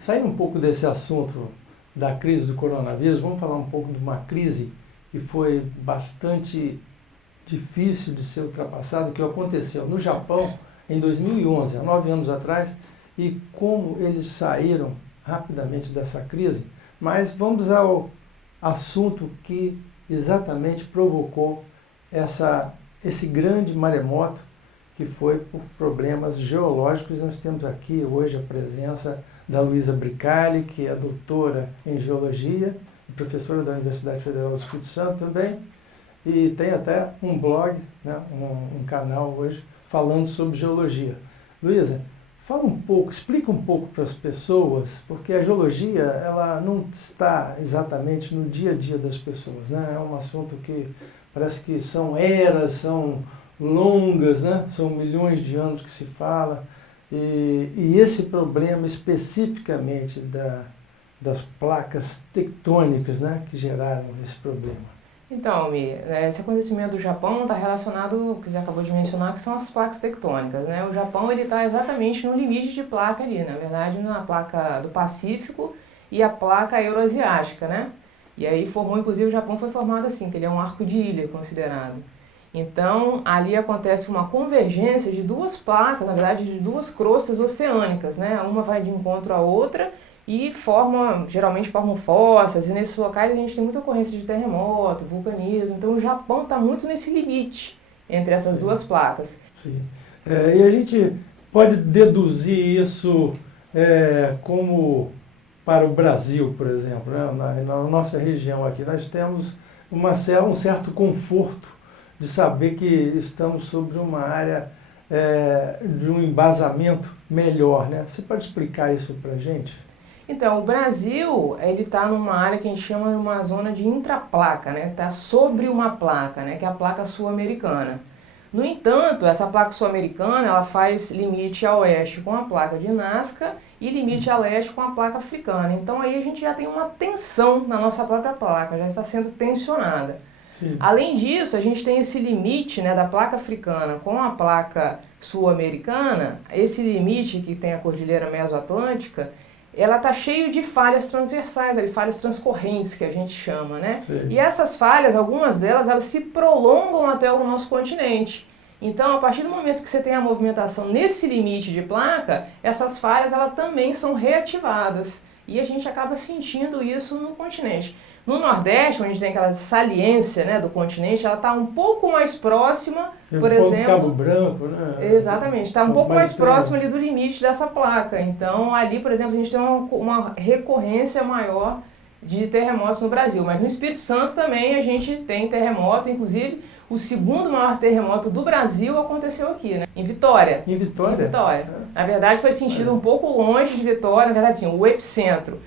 saindo um pouco desse assunto da crise do coronavírus, vamos falar um pouco de uma crise que foi bastante difícil de ser ultrapassada, que aconteceu no Japão em 2011, há 9 anos atrás, e como eles saíram rapidamente dessa crise. Mas vamos ao assunto que exatamente provocou esse grande maremoto, que foi por problemas geológicos. Nós temos aqui hoje a presença da Luísa Bricali, que é doutora em geologia, e professora da Universidade Federal do Espírito Santo também, e tem até um blog, né, um canal hoje, falando sobre geologia. Luísa, fala um pouco, explica um pouco para as pessoas, porque a geologia ela não está exatamente no dia a dia das pessoas, né? É um assunto que parece que são eras, são longas, né? São milhões de anos que se fala, e esse problema especificamente das placas tectônicas, né, que geraram esse problema. Então, Mi, esse acontecimento do Japão está relacionado, o que você acabou de mencionar, que são as placas tectônicas, né? O Japão está exatamente no limite de placa ali, na verdade, na placa do Pacífico e a placa euroasiática, né? E aí formou, inclusive, o Japão foi formado assim, que ele é um arco de ilha considerado. Então, ali acontece uma convergência de duas placas, na verdade, de duas crostas oceânicas, né? Uma vai de encontro à outra e geralmente formam fossas, e nesses locais a gente tem muita ocorrência de terremoto, vulcanismo, então o Japão está muito nesse limite entre essas duas placas. Sim. E a gente pode deduzir isso como para o Brasil, por exemplo, né? Na nossa região aqui, nós temos um certo conforto de saber que estamos sobre uma área de um embasamento melhor, né? Você pode explicar isso para a gente? Então, o Brasil, ele está numa área que a gente chama de uma zona de intraplaca, né? Está sobre uma placa, né? Que é a placa sul-americana. No entanto, essa placa sul-americana, ela faz limite a oeste com a placa de Nazca e limite a leste com a placa africana. Então, aí a gente já tem uma tensão na nossa própria placa, já está sendo tensionada. Sim. Além disso, a gente tem esse limite, né, da placa africana com a placa sul-americana, esse limite que tem a cordilheira mesoatlântica, ela está cheio de falhas transversais, ali, falhas transcorrentes que a gente chama, né? Sim. E essas falhas, algumas delas, elas se prolongam até o nosso continente. Então, a partir do momento que você tem a movimentação nesse limite de placa, essas falhas elas também são reativadas. E a gente acaba sentindo isso no continente. No Nordeste, onde tem aquela saliência, né, do continente, ela está um pouco mais próxima, por exemplo... Cabo Branco, né? Exatamente, está um pouco mais próximo ali do limite dessa placa. Então, ali, por exemplo, a gente tem uma recorrência maior de terremotos no Brasil. Mas no Espírito Santo também a gente tem terremoto, inclusive o segundo maior terremoto do Brasil aconteceu aqui, né? Em Vitória. Em Vitória? Em Vitória. Na verdade, foi sentido um pouco longe de Vitória. Na verdade, sim, o epicentro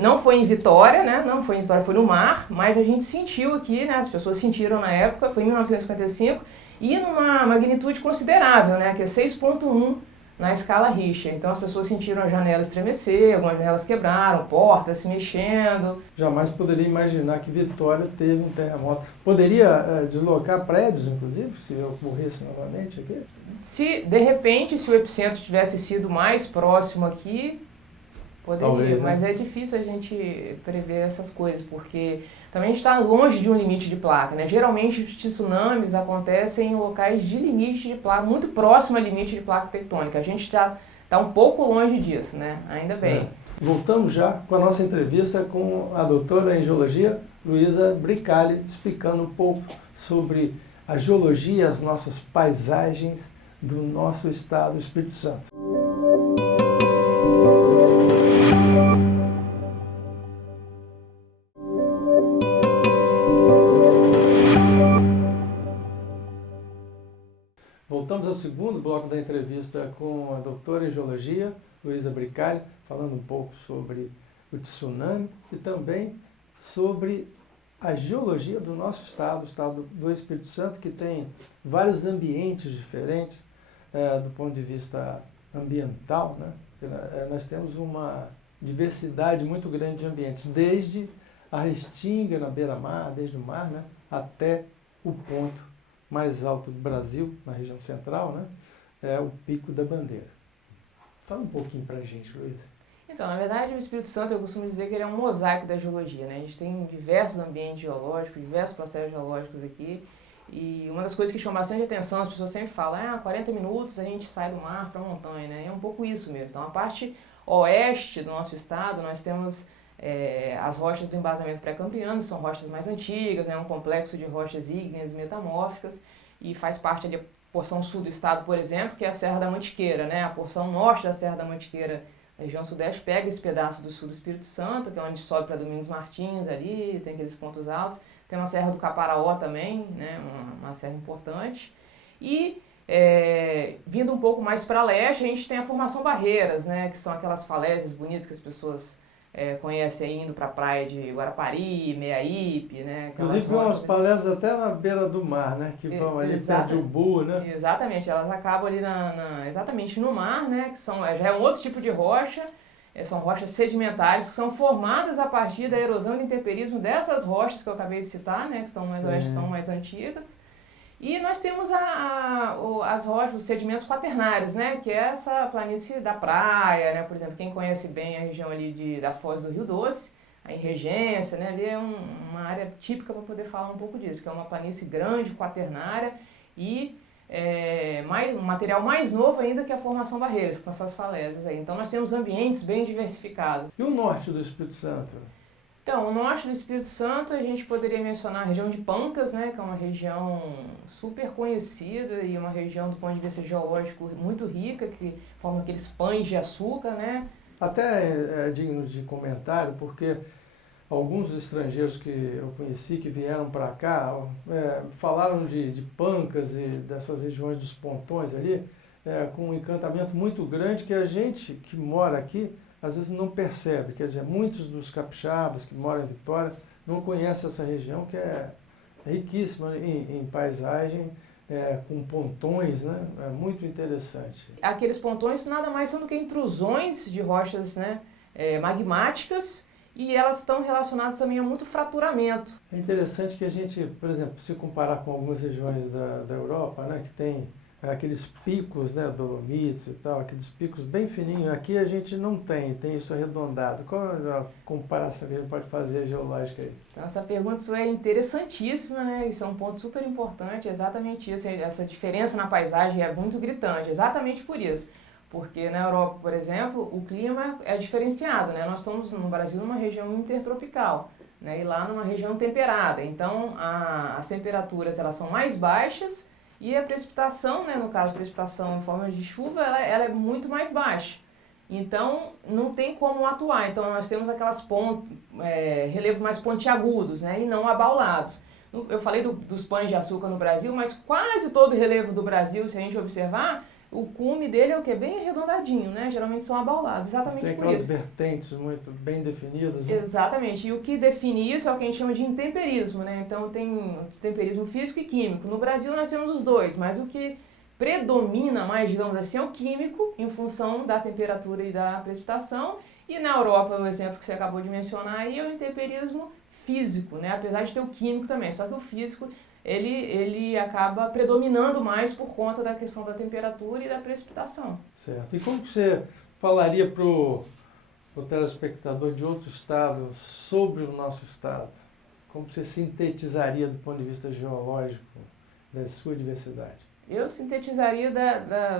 não foi em Vitória, né? Não foi em Vitória, foi no mar, mas a gente sentiu aqui, né? As pessoas sentiram na época, foi em 1955, e numa magnitude considerável, né? Que é 6,1 na escala Richter. Então as pessoas sentiram a janela estremecer, algumas janelas quebraram, portas se mexendo. Jamais poderia imaginar que Vitória teve um terremoto. Poderia deslocar prédios, inclusive, se ocorresse novamente aqui? Se, de repente, se o epicentro tivesse sido mais próximo aqui, poderia, talvez, mas né? é difícil a gente prever essas coisas, porque também a gente está longe de um limite de placa, né? Geralmente os tsunamis acontecem em locais de limite de placa, muito próximo ao limite de placa tectônica. A gente está um pouco longe disso, né? Ainda bem. Voltamos já com a nossa entrevista com a doutora em geologia, Luísa Bricali, explicando um pouco sobre a geologia e as nossas paisagens do nosso estado, do Espírito Santo. Voltamos ao segundo bloco da entrevista com a doutora em geologia, Luísa Bricali, falando um pouco sobre o tsunami e também sobre a geologia do nosso estado, o estado do Espírito Santo, que tem vários ambientes diferentes do ponto de vista ambiental, né? Nós temos uma diversidade muito grande de ambientes, desde a restinga na beira-mar, desde o mar, né, até o ponto mais alto do Brasil, na região central, né, é o Pico da Bandeira. Fala um pouquinho para a gente, Luísa. Então, na verdade, o Espírito Santo, eu costumo dizer que ele é um mosaico da geologia, né? A gente tem diversos ambientes geológicos, diversos processos geológicos aqui. E uma das coisas que chama bastante atenção, as pessoas sempre falam, 40 minutos a gente sai do mar para a montanha, né? É um pouco isso mesmo. Então, a parte oeste do nosso estado, nós temos as rochas do embasamento pré-cambriano, são rochas mais antigas, né? Um complexo de rochas ígneas e metamórficas, e faz parte ali a porção sul do estado, por exemplo, que é a Serra da Mantiqueira, né? A porção norte da Serra da Mantiqueira, a região sudeste, pega esse pedaço do sul do Espírito Santo, que é onde sobe para Domingos Martins ali, tem aqueles pontos altos. Tem uma Serra do Caparaó também, né, uma serra importante. E vindo um pouco mais para leste, a gente tem a Formação Barreiras, né, que são aquelas falésias bonitas que as pessoas conhecem aí, indo para a praia de Guarapari, Meiaípe, né. Inclusive tem umas falésias até na beira do mar, né, que vão ali perto de Ubu, né. Exatamente, elas acabam ali exatamente no mar, né, que já é um outro tipo de rocha. São rochas sedimentares que são formadas a partir da erosão e do intemperismo dessas rochas que eu acabei de citar, né, que estão mais oeste, são mais antigas. E nós temos as rochas, os sedimentos quaternários, né, que é essa planície da praia, né, por exemplo, quem conhece bem a região ali da Foz do Rio Doce, a Regência, né, ali é uma área típica para poder falar um pouco disso, que é uma planície grande, quaternária e um material mais novo ainda que a Formação Barreiras, com essas falésias aí. Então nós temos ambientes bem diversificados. E o norte do Espírito Santo? Então, o norte do Espírito Santo a gente poderia mencionar a região de Pancas, né, que é uma região super conhecida e uma região do ponto de vista geológico muito rica, que forma aqueles pães de açúcar, né. Até é digno de comentário, porque alguns dos estrangeiros que eu conheci, que vieram para cá, falaram de Pancas e dessas regiões dos pontões ali, com um encantamento muito grande que a gente que mora aqui, às vezes não percebe. Quer dizer, muitos dos capixabas que moram em Vitória não conhecem essa região, que é riquíssima em paisagem, com pontões, né? É muito interessante. Aqueles pontões nada mais são do que intrusões de rochas, né, magmáticas, e elas estão relacionadas também a muito fraturamento. É interessante que a gente, por exemplo, se comparar com algumas regiões da Europa, né, que tem aqueles picos, né, dolomites e tal, aqueles picos bem fininhos, aqui a gente não tem isso arredondado. Qual a comparação que a gente pode fazer geológica aí? Então, essa pergunta sua é interessantíssima, né? Isso é um ponto super importante, exatamente isso. Essa diferença na paisagem é muito gritante, exatamente por isso. Porque na Europa, por exemplo, o clima é diferenciado, né? Nós estamos no Brasil numa região intertropical, né? E lá numa região temperada. Então, as temperaturas elas são mais baixas e a precipitação, né? No caso, a precipitação em forma de chuva, ela é muito mais baixa. Então, não tem como atuar. Então, nós temos aquelas relevos mais pontiagudos, né? E não abaulados. Eu falei dos pães de açúcar no Brasil, mas quase todo o relevo do Brasil, se a gente observar, o cume dele é o que? Bem arredondadinho, né? Geralmente são abaulados, exatamente por isso. Tem aquelas vertentes muito bem definidas, né? Exatamente. E o que define isso é o que a gente chama de intemperismo, né? Então tem temperismo físico e químico. No Brasil nós temos os dois, mas o que predomina mais, digamos assim, é o químico, em função da temperatura e da precipitação. E na Europa, o exemplo que você acabou de mencionar aí, é o intemperismo físico, né? Apesar de ter o químico também, só que o físico ele acaba predominando mais por conta da questão da temperatura e da precipitação. Certo. E como que você falaria para o telespectador de outro estado sobre o nosso estado? Como você sintetizaria do ponto de vista geológico da sua diversidade? Eu sintetizaria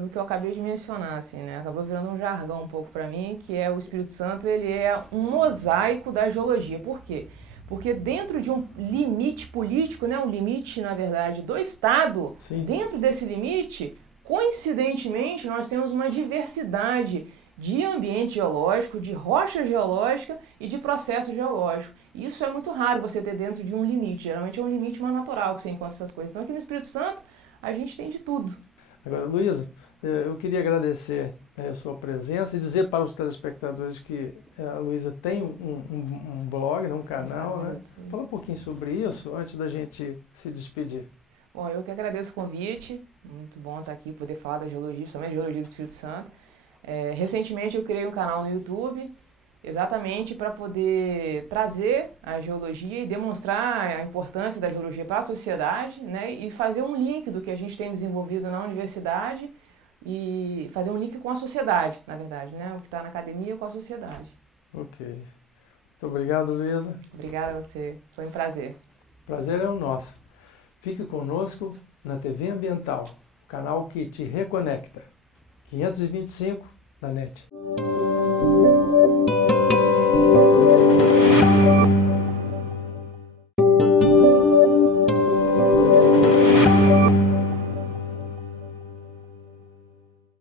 do que eu acabei de mencionar, assim, né? Acabou virando um jargão um pouco para mim, que é o Espírito Santo, ele é um mosaico da geologia. Por quê? Porque dentro de um limite político, né, um limite, na verdade, do Estado, Sim. Dentro desse limite, coincidentemente, nós temos uma diversidade de ambiente geológico, de rocha geológica e de processo geológico. Isso é muito raro você ter dentro de um limite. Geralmente é um limite mais natural que você encontra essas coisas. Então aqui no Espírito Santo, a gente tem de tudo. Agora, Luísa, eu queria agradecer a sua presença e dizer para os telespectadores que a Luísa tem um blog, um canal, né? Fala um pouquinho sobre isso antes da gente se despedir. Bom, eu que agradeço o convite, muito bom estar aqui, poder falar da geologia, principalmente da geologia do Espírito Santo. Recentemente eu criei um canal no YouTube, exatamente para poder trazer a geologia e demonstrar a importância da geologia para a sociedade, né? E fazer um link do que a gente tem desenvolvido na universidade e fazer um link com a sociedade, na verdade, né? O que está na academia com a sociedade. Ok. Muito obrigado, Luísa. Obrigada a você, foi um prazer. Prazer é o nosso. Fique conosco na TV Ambiental, canal que te reconecta. 525 da NET.